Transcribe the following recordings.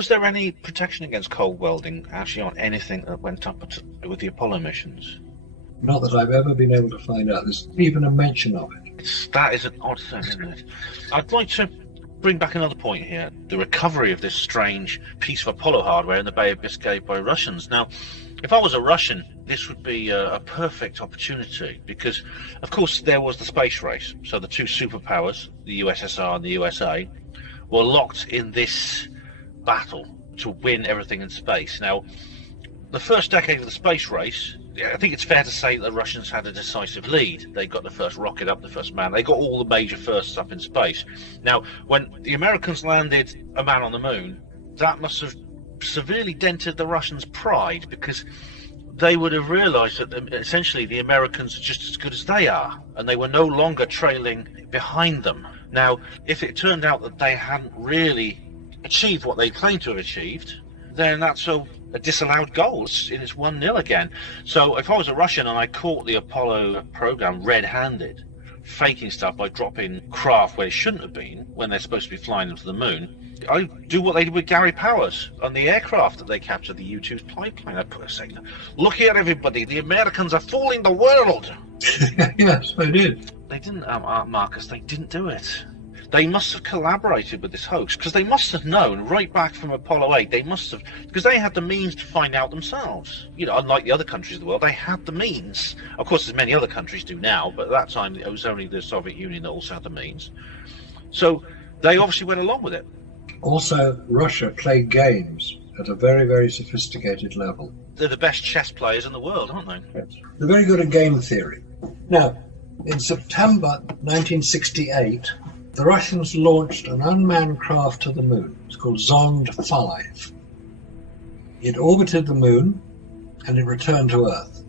Was there any protection against cold welding actually on anything that went up with the Apollo missions? Not that I've ever been able to find out. There's even a mention of it. That is an odd thing, isn't it? I'd like to bring back another point here. The recovery of this strange piece of Apollo hardware in the Bay of Biscay by Russians. Now, if I was a Russian, this would be a perfect opportunity because, of course, there was the space race. So the two superpowers, the USSR and the USA, were locked in this battle to win everything in space. Now, the first decade of the space race, I think it's fair to say that the Russians had a decisive lead. They got the first rocket up, the first man. They got all the major firsts up in space. Now, when the Americans landed a man on the moon, that must have severely dented the Russians' pride because they would have realized that essentially the Americans are just as good as they are, and they were no longer trailing behind them. Now, if it turned out that they hadn't really achieved what they claimed to have achieved, then that's a disallowed goal. It's 1-0 again. So if I was a Russian and I caught the Apollo program red-handed, faking stuff by dropping craft where it shouldn't have been when they're supposed to be flying them to the moon, I'd do what they did with Gary Powers on the aircraft that they captured, the U-2's pipeline. I'd put a signal. Look here, everybody, the Americans are fooling the world. Yes, they did. They didn't, Marcus, they didn't do it. They must have collaborated with this hoax because they must have known right back from Apollo 8. They must have, because they had the means to find out themselves. You know, unlike the other countries of the world, they had the means. Of course, as many other countries do now, but at that time it was only the Soviet Union that also had the means. So they obviously went along with it. Also, Russia played games at a very, very sophisticated level. They're the best chess players in the world, aren't they? Yes. They're very good at game theory. Now, in September 1968, the Russians launched an unmanned craft to the moon. It's called Zond 5. It orbited the moon and it returned to Earth.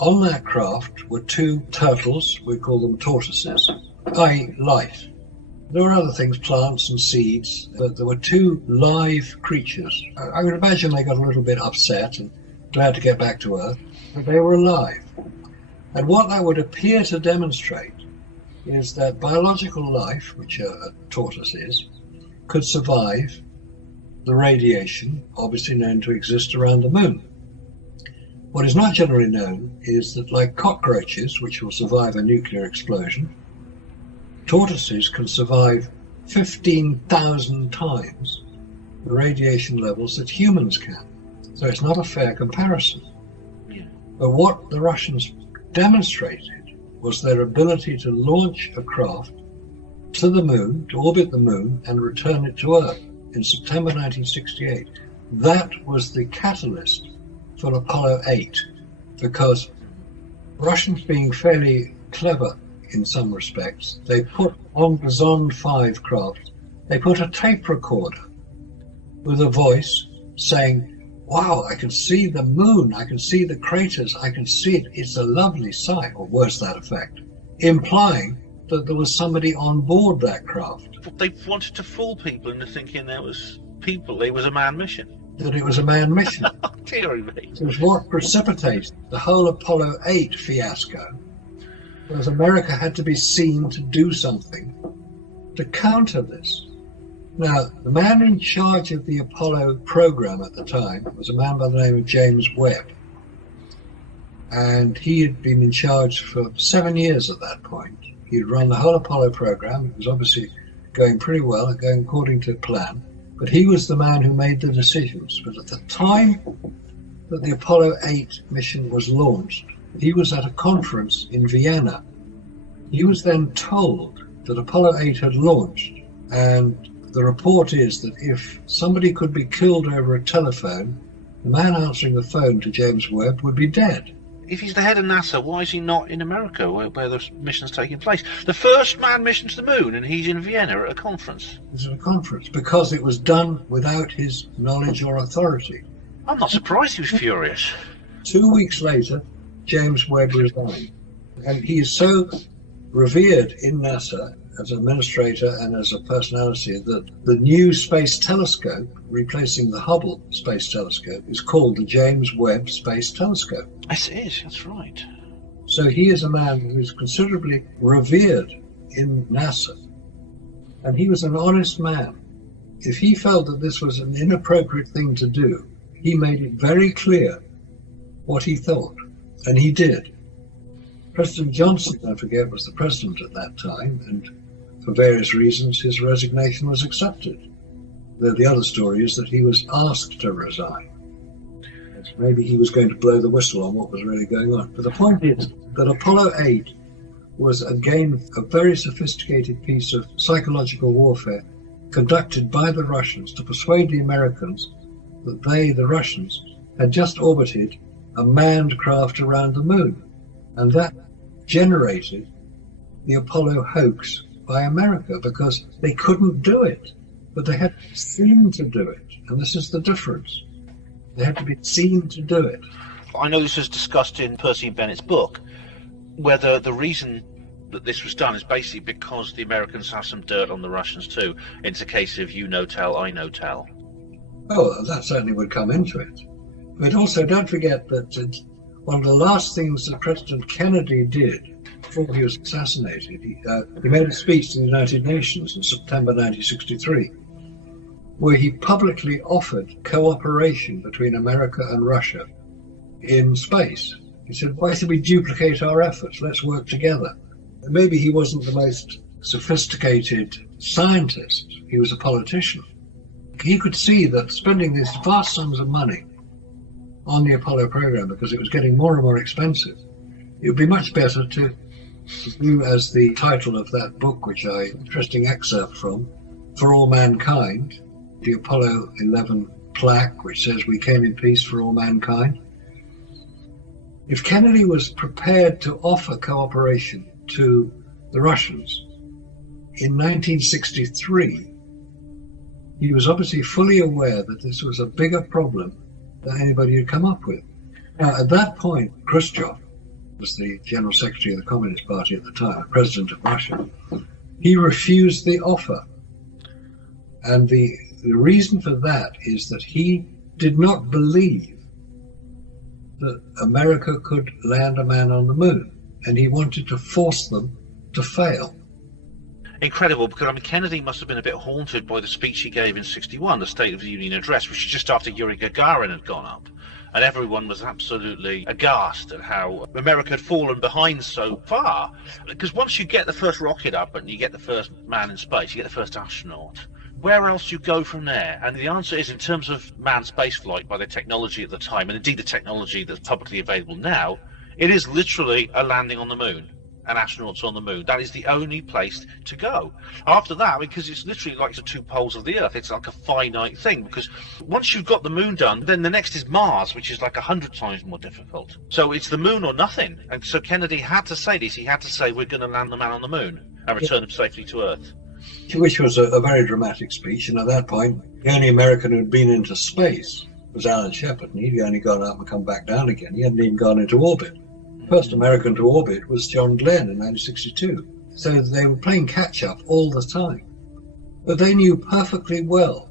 On that craft were two turtles, we call them tortoises, i.e. life. There were other things, plants and seeds, but there were two live creatures. I would imagine they got a little bit upset and glad to get back to Earth, but they were alive. And what that would appear to demonstrate is that biological life, which a tortoise is, could survive the radiation obviously known to exist around the moon. What is not generally known is that, like cockroaches, which will survive a nuclear explosion, tortoises can survive 15,000 times the radiation levels that humans can. So it's not a fair comparison. Yeah. But what the Russians demonstrated was their ability to launch a craft to the moon, to orbit the moon, and return it to Earth in September 1968. That was the catalyst for Apollo 8, because Russians, being fairly clever in some respects, they put on the Zond 5 craft, they put a tape recorder with a voice saying, "Wow, I can see the moon, I can see the craters, I can see it, it's a lovely sight," or worse, that effect, implying that there was somebody on board that craft. They wanted to fool people into thinking there was people, it was a manned mission. That it was a manned mission. Oh, dearie me. It was what precipitated the whole Apollo 8 fiasco, because America had to be seen to do something to counter this. Now, the man in charge of the Apollo program at the time was a man by the name of James Webb. And he had been in charge for 7 years at that point. He had run the whole Apollo program. It was obviously going pretty well, going according to plan. But he was the man who made the decisions. But at the time that the Apollo 8 mission was launched, he was at a conference in Vienna. He was then told that Apollo 8 had launched, and the report is that if somebody could be killed over a telephone, the man answering the phone to James Webb would be dead. If he's the head of NASA, why is he not in America, where the mission's taking place? The first manned mission to the moon, and he's in Vienna at a conference. It's at a conference, because it was done without his knowledge or authority. I'm not surprised he was furious. 2 weeks later, James Webb resigned. And he is so revered in NASA as an administrator and as a personality that the new space telescope, replacing the Hubble Space Telescope, is called the James Webb Space Telescope. Yes, it is, that's right. So he is a man who is considerably revered in NASA. And he was an honest man if he felt that this was an inappropriate thing to do, he made it very clear what he thought, and he did. President Johnson, don't forget, was the president at that time, and for various reasons his resignation was accepted. The other story is that he was asked to resign. Maybe he was going to blow the whistle on what was really going on. But the point is that Apollo 8 was again a very sophisticated piece of psychological warfare conducted by the Russians to persuade the Americans that they, the Russians, had just orbited a manned craft around the moon. And that generated the Apollo hoax by America because they couldn't do it, but they had to seem to do it. And this is the difference. They had to be seen to do it. I know this was discussed in Percy and Bennett's book, whether the reason that this was done is basically because the Americans have some dirt on the Russians too. It's a case of you no tell, I no tell. Oh, that certainly would come into it. But also don't forget that one of the last things that President Kennedy did before he was assassinated, he made a speech to the United Nations in September 1963, where he publicly offered cooperation between America and Russia in space. He said, why should we duplicate our efforts? Let's work together. And maybe he wasn't the most sophisticated scientist. He was a politician. He could see that spending these vast sums of money on the Apollo program, because it was getting more and more expensive, it would be much better to do as the title of that book, which interesting excerpt from, For All Mankind, the Apollo 11 plaque, which says we came in peace for all mankind. If Kennedy was prepared to offer cooperation to the Russians in 1963, he was obviously fully aware that this was a bigger problem than anybody had come up with. Now, at that point, Khrushchev was the General Secretary of the Communist Party at the time, President of Russia. He refused the offer. And the reason for that is that he did not believe that America could land a man on the moon, and he wanted to force them to fail. Incredible, because I mean, Kennedy must have been a bit haunted by the speech he gave in '61, the State of the Union address, which was just after Yuri Gagarin had gone up, and everyone was absolutely aghast at how America had fallen behind so far. Because once you get the first rocket up and you get the first man in space, you get the first astronaut, where else do you go from there? And the answer is, in terms of manned spaceflight by the technology at the time, and indeed the technology that's publicly available now, it is literally a landing on the moon and astronauts on the moon. That is the only place to go. After that, because it's literally like the two poles of the Earth, it's like a finite thing, because once you've got the moon done, then the next is Mars, which is like 100 times more difficult. So it's the moon or nothing. And so Kennedy had to say this. He had to say, we're going to land the man on the moon and return him safely to Earth. Which was a very dramatic speech, and at that point, the only American who had been into space was Alan Shepard, and he'd only gone up and come back down again. He hadn't even gone into orbit. The first American to orbit was John Glenn in 1962. So they were playing catch-up all the time. But they knew perfectly well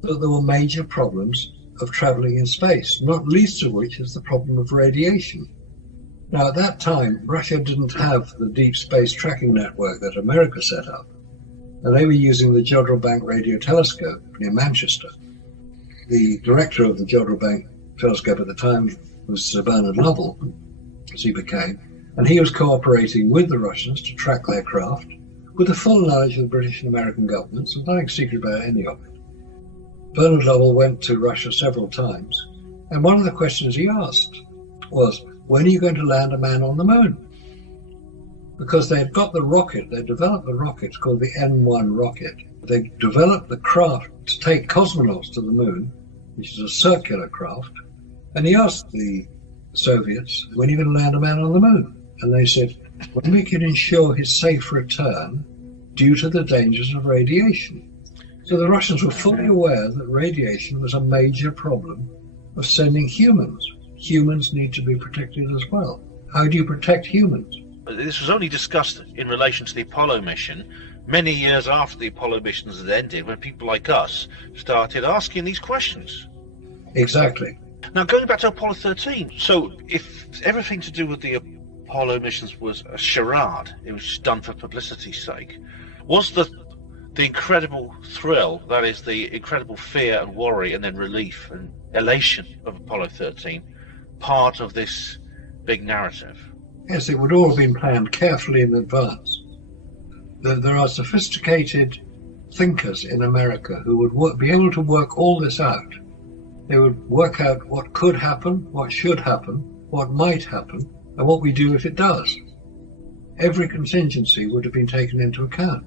that there were major problems of traveling in space, not least of which is the problem of radiation. Now, at that time, Russia didn't have the deep space tracking network that America set up. And they were using the Jodrell Bank Radio Telescope near Manchester. The director of the Jodrell Bank Telescope at the time was Sir Bernard Lovell, as he became, and he was cooperating with the Russians to track their craft with the full knowledge of the British and American governments, and nothing secret about any of it. Bernard Lovell went to Russia several times, and one of the questions he asked was, when are you going to land a man on the moon? Because they'd got the rocket, they developed the rocket called the N-1 rocket. They developed the craft to take cosmonauts to the moon, which is a circular craft. And he asked the Soviets, when are you going to land a man on the moon? And they said, when we can ensure his safe return due to the dangers of radiation. So the Russians were fully aware that radiation was a major problem of sending humans. Humans need to be protected as well. How do you protect humans? This was only discussed in relation to the Apollo mission many years after the Apollo missions had ended, when people like us started asking these questions. Exactly. Now, going back to Apollo 13, so if everything to do with the Apollo missions was a charade, it was just done for publicity's sake, was the the incredible thrill, that is the incredible fear and worry and then relief and elation of Apollo 13, part of this big narrative? Yes, it would all have been planned carefully in advance. There are sophisticated thinkers in America who would be able to work all this out. They would work out what could happen, what should happen, what might happen, and what we do if it does. Every contingency would have been taken into account.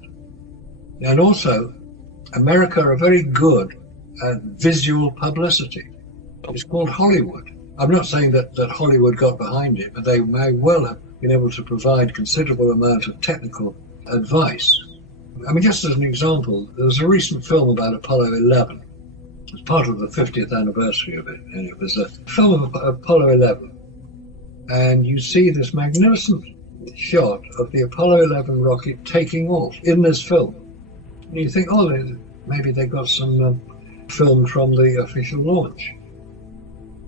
And also, America are very good at visual publicity. It's called Hollywood. I'm not saying that Hollywood got behind it, but they may well have been able to provide considerable amount of technical advice. I mean, just as an example, there was a recent film about Apollo 11. It's part of the 50th anniversary of it, and it was a film of Apollo 11. And you see this magnificent shot of the Apollo 11 rocket taking off in this film. And you think, oh, maybe they got some film from the official launch.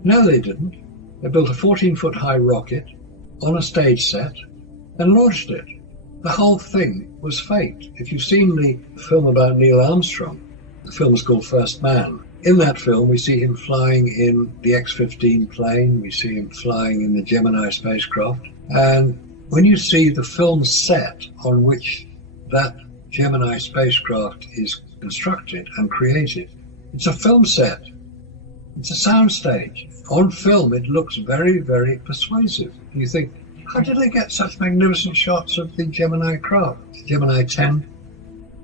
No, they didn't. They built a 14-foot high rocket on a stage set and launched it. The whole thing was faked. If you've seen the film about Neil Armstrong, the film is called First Man. In that film, we see him flying in the X-15 plane. We see him flying in the Gemini spacecraft. And when you see the film set on which that Gemini spacecraft is constructed and created, it's a film set. It's a soundstage. On film, it looks very, very persuasive. You think, how did they get such magnificent shots of the Gemini craft? Gemini 10,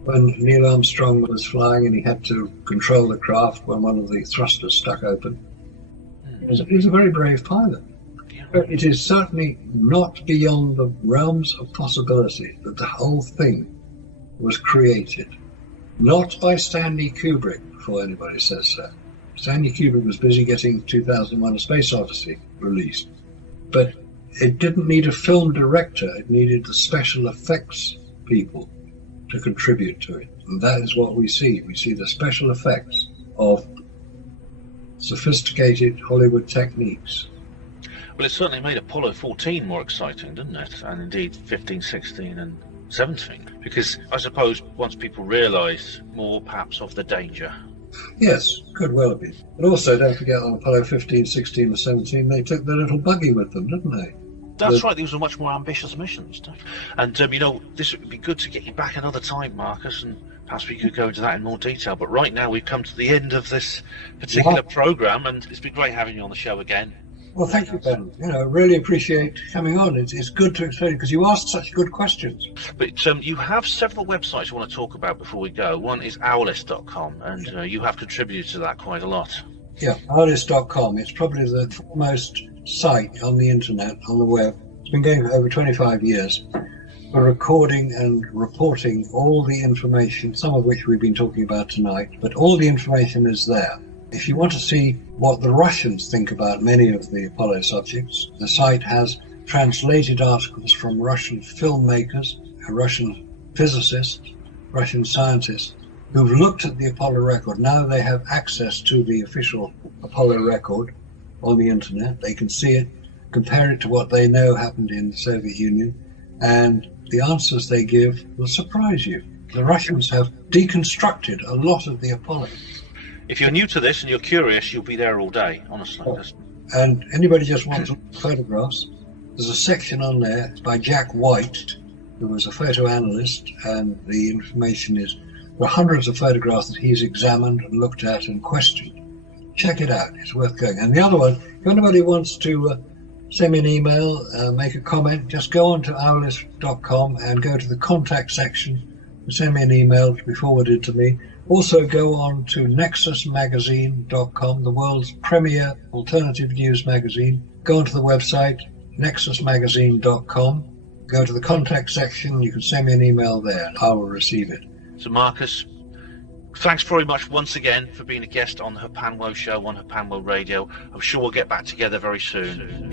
when Neil Armstrong was flying and he had to control the craft when one of the thrusters stuck open. He was a very brave pilot. But it is certainly not beyond the realms of possibility that the whole thing was created. Not by Stanley Kubrick, before anybody says so. Stanley Kubrick was busy getting 2001: A Space Odyssey released. But it didn't need a film director, it needed the special effects people to contribute to it. And that is what we see. We see the special effects of sophisticated Hollywood techniques. Well, it certainly made Apollo 14 more exciting, didn't it? And indeed 15, 16 and 17. Because I suppose once people realised more perhaps of the danger. Yes, could well have been. But also, don't forget, on Apollo 15, 16 and 17, they took their little buggy with them, didn't they? That's right, these were much more ambitious missions. And, this would be good to get you back another time, Marcus, and perhaps we could go into that in more detail. But right now, we've come to the end of this particular programme, and it's been great having you on the show again. Well, thank you, Ben. Really appreciate coming on. It's good to explain, because you asked such good questions. But you have several websites you want to talk about before we go. One is owlist.com, and you have contributed to that quite a lot. Yeah, owlist.com. It's probably the foremost site on the internet, on the web. It's been going for over 25 years. We're recording and reporting all the information, some of which we've been talking about tonight, but all the information is there. If you want to see what the Russians think about many of the Apollo subjects, the site has translated articles from Russian filmmakers, Russian physicists, Russian scientists who've looked at the Apollo record. Now they have access to the official Apollo record on the internet. They can see it, compare it to what they know happened in the Soviet Union, and the answers they give will surprise you. The Russians have deconstructed a lot of the Apollo. If you're new to this and you're curious, you'll be there all day, honestly. And anybody just wants to look at photographs, there's a section on there. It's by Jack White, who was a photo analyst, and the information is, there are hundreds of photographs that he's examined and looked at and questioned. Check it out, it's worth going. And the other one, if anybody wants to send me an email, make a comment, just go on to owlist.com and go to the contact section and send me an email to be forwarded to me. Also go on to nexusmagazine.com, the world's premier alternative news magazine. Go onto the website, nexusmagazine.com. Go to the contact section, you can send me an email there and I will receive it. So Marcus, thanks very much once again for being a guest on the Hapanwo show on Hapanwo Radio. I'm sure we'll get back together very soon.